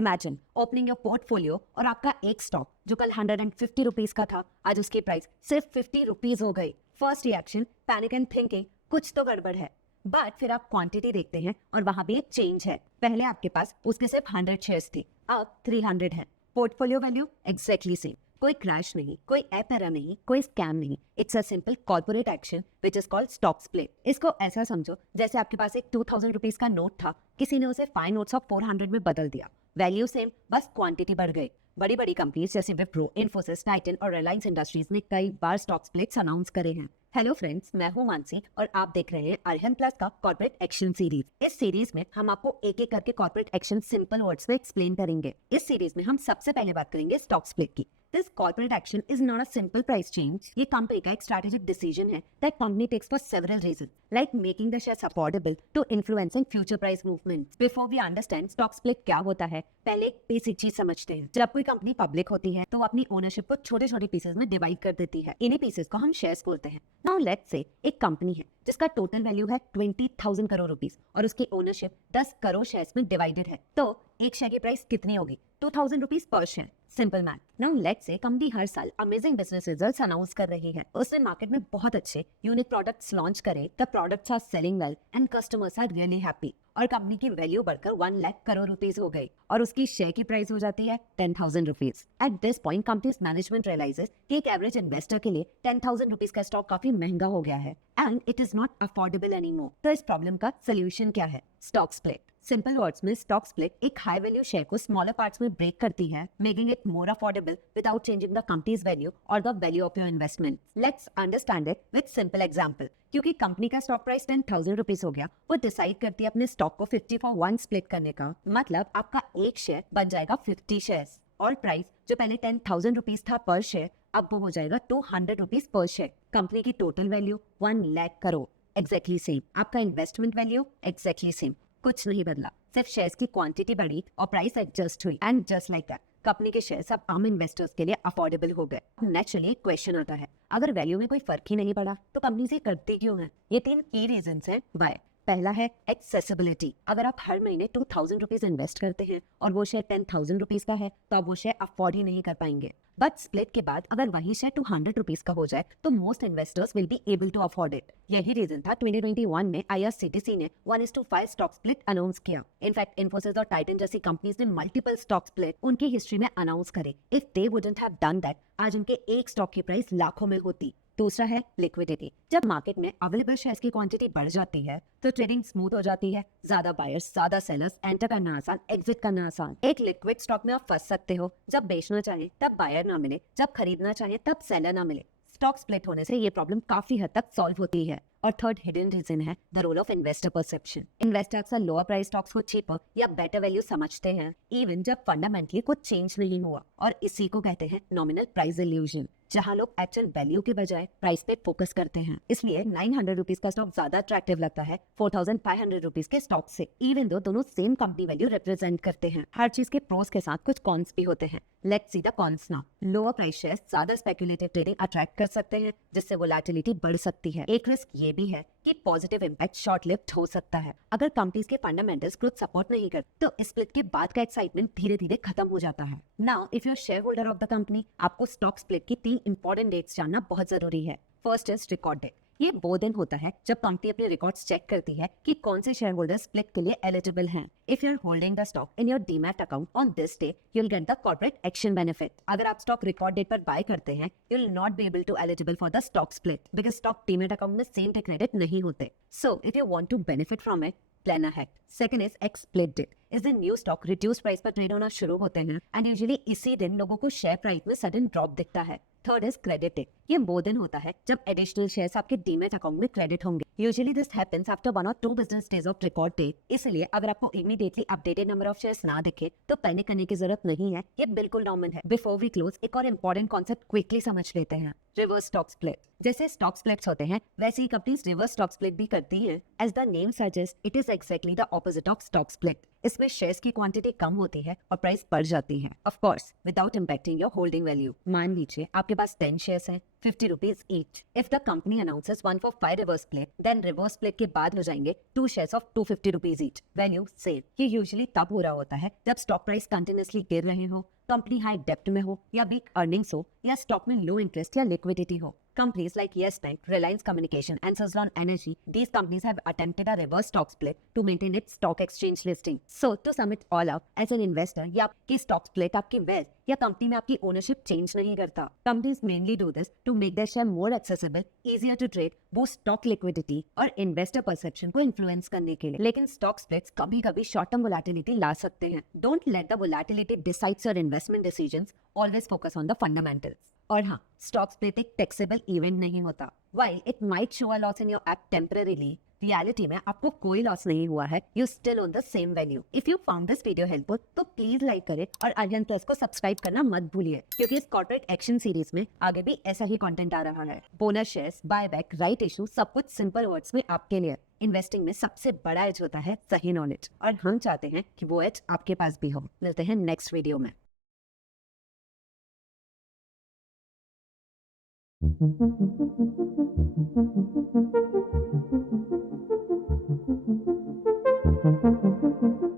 Imagine opening your portfolio और आपका एक स्टॉक जो कल 150 रुपीज का था, आज उसकी प्राइस सिर्फ 50 रुपीज हो गई। First reaction panic and thinking कुछ तो गड़बड़ है। बट फिर आप क्वांटिटी देखते हैं और वहां भी एक चेंज है। पहले आपके पास उसके सिर्फ 100 शेयर्स थी, अब 300 है। पोर्टफोलियो वैल्यू एग्जैक्टली सेम, कोई क्रैश नहीं, कोई एपेरा नहीं, कोई स्कैम नहीं। It's a simple corporate action which is called stock split. इसको ऐसा समझो जैसे आपके पास एक 2000 रुपीज का नोट था, किसी ने उसे 5 नोट्स ऑफ 400 में बदल दिया। वैल्यू सेम, बस क्वांटिटी बढ़ गई। बड़ी बड़ी कंपनीज जैसे विप्रो, इन्फोसिस, टाइटन और रिलायंस इंडस्ट्रीज ने कई बार स्टॉक स्प्लिट्स अनाउंस करे हैं। हेलो फ्रेंड्स, मैं हूं मानसी और आप देख रहे हैं अरिहंत प्लस का कॉर्पोरेट एक्शन सीरीज। इस सीरीज में हम आपको एक एक करके कॉर्पोरेट एक्शन सिंपल वर्ड्स में एक्सप्लेन करेंगे। इस सीरीज में हम सबसे पहले बात करेंगे स्टॉक स्प्लिट की। This corporate action is not a simple price change. ये कंपनी का एक strategic decision है that company takes for several reasons, like making the shares affordable to influencing future price movements. Before we understand stock split क्या होता है, पहले एक basic चीज समझते हैं। जब कोई कंपनी पब्लिक होती है तो वो अपनी ओनरशिप को छोटे छोटे पीसेस में डिवाइड कर देती है। इन्हीं पीसेस को हम शेयर्स बोलते हैं। नाउ लेट्स से एक कंपनी है जिसका टोटल वैल्यू है 20,000 करोड़ रुपीस और उसकी ओनरशिप 10 करोड़ शेयर्स में डिवाइडेड है। तो एक शेयर की प्राइस कितनी होगी? 2000 रुपीज पर share. Simple math. Now let's say company हर साल अमेजिंग बिजनेस रिजल्ट्स अनाउंस कर रही है। उसने मार्केट में बहुत अच्छे यूनिक प्रोडक्ट्स लॉन्च करे, the products are selling well and customers are really happy और कंपनी की वैल्यू बढ़कर 1 लाख करोड़ रुपीस हो गई और उसकी शेयर की प्राइस हो जाती है 10,000 rupees. At this point companies management realises कि एक एवरेज इन्वेस्टर के लिए 10,000 रुपीज का स्टॉक काफी महंगा हो गया है and it is not affordable anymore. तो इस प्रॉब्लम का सोल्यूशन क्या है? Stock split. सिंपल वर्ड्स में स्टॉक स्प्लिट एक हाई वैल्यू शेयर को स्मॉलर पार्ट्स में ब्रेक करती है, making it more affordable without changing the company's value और the value of your investment. Let's understand it with simple example. क्योंकि company का stock price 10,000 rupees हो गया, वो डिसाइड करती है अपने स्टॉक को 50/1 स्प्लिट करने का। मतलब आपका एक शेयर बन जाएगा 50 शेयर्स और प्राइस जो पहले 10,000 रुपीज था पर शेयर, अब वो हो जाएगा 200 रुपीज पर शेयर। कंपनी की total value 1 lakh crore, exactly same. आपका इन्वेस्टमेंट वैल्यू एग्जैक्टली सेम, कुछ नहीं बदला, सिर्फ शेयर्स की क्वांटिटी बढ़ी और प्राइस एडजस्ट हुई and just like that company के शेयर्स अब आम इन्वेस्टर्स के लिए अफोर्डेबल हो गए। नेचुरली क्वेश्चन आता है, अगर वैल्यू में कोई फर्क ही नहीं पड़ा तो कंपनी से करती क्यों है? ये 3 की रीजंस हैं व्हाई। पहला है एक्सेसिबिलिटी। अगर आप हर महीने 2,000 रुपीज इन्वेस्ट करते हैं और वो शेयर 10,000 रुपीज का है तो आप वो शेयर अफोर्ड ही नहीं कर पाएंगे। बट स्प्लिट के बाद अगर वही शेयर 200 रुपीज का हो जाए तो most investors will be able to afford it. यही रीजन था 2021 में IRCTC ने 1:5 स्टॉक स्प्लिट अनाउंस किया। इनफैक्ट इन्फोसिस और टाइटन जैसी कंपनीज ने मल्टीपल स्टॉक स्प्लिट उनकी हिस्ट्री में अनाउंस करे। If they wouldn't have done that, आज उनके एक स्टॉक की प्राइस लाखों में होती। दूसरा है लिक्विडिटी। जब मार्केट में अवेलेबल शेयर्स की क्वांटिटी बढ़ जाती है तो ट्रेडिंग स्मूथ हो जाती है, ज्यादा बायर्स, ज्यादा सेलर्स, एंटर करना आसान, एग्जिट करना आसान। एक लिक्विड स्टॉक में आप फंस सकते हो, जब बेचना चाहे तब बायर ना मिले, जब खरीदना चाहे तब सेलर ना मिले। स्टॉक स्प्लिट होने से ये प्रॉब्लम काफी हद तक सॉल्व होती है। और थर्ड हिडन रीजन है the role of investor perception. Investor अक्सर लोअर प्राइस स्टॉक्स को चीपर या बेटर वैल्यू समझते हैं इवन जब फंडामेंटली कुछ चेंज नहीं हुआ, और इसी को कहते हैं नॉमिनल प्राइस इल्यूजन, जहां लोग एक्चुअल वैल्यू के बजाय प्राइस पे फोकस करते हैं। इसलिए 900 रुपीज का स्टॉक ज्यादा अट्रैक्टिव लगता है 4,500 रुपीज के स्टॉक से, इवन दो दोनों सेम कंपनी वैल्यू रिप्रेजेंट करते हैं। हर चीज के प्रोस के साथ कुछ कॉन्स भी होते हैं। Let's see the cons now. Lower price shares ज्यादा स्पेक्युलेटिव ट्रेडिंग अट्रैक्ट कर सकते हैं, जिससे वोलेटिलिटी बढ़ सकती है। एक रिस्क ये भी है कि पॉजिटिव इंपैक्ट शॉर्ट लिव्ड हो सकता है। अगर कंपनीज के फंडामेंटल्स ग्रोथ सपोर्ट नहीं करते तो स्प्लिट के बाद का एक्साइटमेंट धीरे धीरे खत्म हो जाता है। Now if you are share holder of the company, आपको स्टॉक स्प्लिट की 3 इंपॉर्टेंट डेट्स जानना बहुत जरूरी है। First is record date. ये वो दिन होता है जब कंपनी अपने रिकॉर्ड्स चेक करती है कि कौन से शेयर होल्डर स्प्लिट के लिए एलिजिबल हैं। If you are holding the stock in your demat account on this day, you will get the corporate action benefit. अगर आप स्टॉक रिकॉर्ड डेट पर बाय करते हैं, you will not be able to eligible for the stock split because stock demat account में same day credit नहीं होते। So if you want to benefit from it, plan ahead. Second is ex split date. इस दिन new stock reduce price पर trade होना शुरू होते हैं एंड यूजुअली इसी दिन लोगों को शेयर प्राइस में सडन ड्रॉप दिखता है। Third is credit date. ये वो दिन होता है जब एडिशनल शेयर्स आपके डीमैट अकाउंट में क्रेडिट होंगे। Usually this happens after 1 or 2 business days of record date. इसलिए अगर आपको immediately updated number of shares ना दिखे तो पैनिक करने की जरूरत नहीं है, ये बिल्कुल नॉर्मल है। बिफोर वी क्लोज, एक और इम्पोर्टेंट कॉन्सेप्ट क्विकली समझ लेते हैं। Reverse stock split. जैसे स्टॉक स्प्लिट्स होते हैं वैसे ही कंपनीज रिवर्स स्टॉक स्प्लिट भी करती हैं। As the name suggest, it is exactly the opposite of stock split. इसमें शेयर्स की क्वांटिटी कम होती है और प्राइस बढ़ जाती है, of course without impacting your holding value. मान लीजिए आपके पास 10 शेयर्स हैं, 50 rupees each. If the company announces 1 for 5 reverse split, then reverse split के बाद हो जाएंगे 2 shares of 250 rupees each, value same. ये यूजुअली तब हो रहा होता है जब स्टॉक प्राइस कंटिन्यूअसली गिर रहे हो, कंपनी हाई डेप्ट में हो या वीक अर्निंग्स हो या स्टॉक में लो इंटरेस्ट या लिक्विडिटी हो। Companies like Yes Bank, Reliance Communication and Suzlon Energy, these companies have attempted a reverse stock split to maintain its stock exchange listing. So to sum it all up, as an investor, ये आपकी stock split आपकी wealth या company में आपकी ownership change नहीं करता। Companies mainly do this to make their share more accessible, easier to trade, boost stock liquidity और investor perception को influence करने के लिए। लेकिन stock splits कभी-कभी short term volatility ला सकते हैं। Don't let the volatility decide your investment decisions. Always focus on the fundamentals. और हाँ, स्टॉक स्प्लिट एक टैक्सेबल इवेंट नहीं होता। While it might show a loss in your app temporarily, reality में आपको कोई लॉस नहीं हुआ है। You still own the same value. If you found this video helpful, तो प्लीज लाइक करें और आर्यन प्लस को सब्सक्राइब करना मत भूलिए, क्योंकि इस कॉर्पोरेट एक्शन सीरीज में आगे भी ऐसा ही कंटेंट आ रहा है। Bonus shares, buyback, right issue, सब कुछ सिंपल वर्ड्स में आपके लिए। इन्वेस्टिंग में सबसे बड़ा एज होता है सही नॉलेज, और हम चाहते हैं कि वो एज आपके पास भी हो। मिलते हैं नेक्स्ट वीडियो में। Thank you.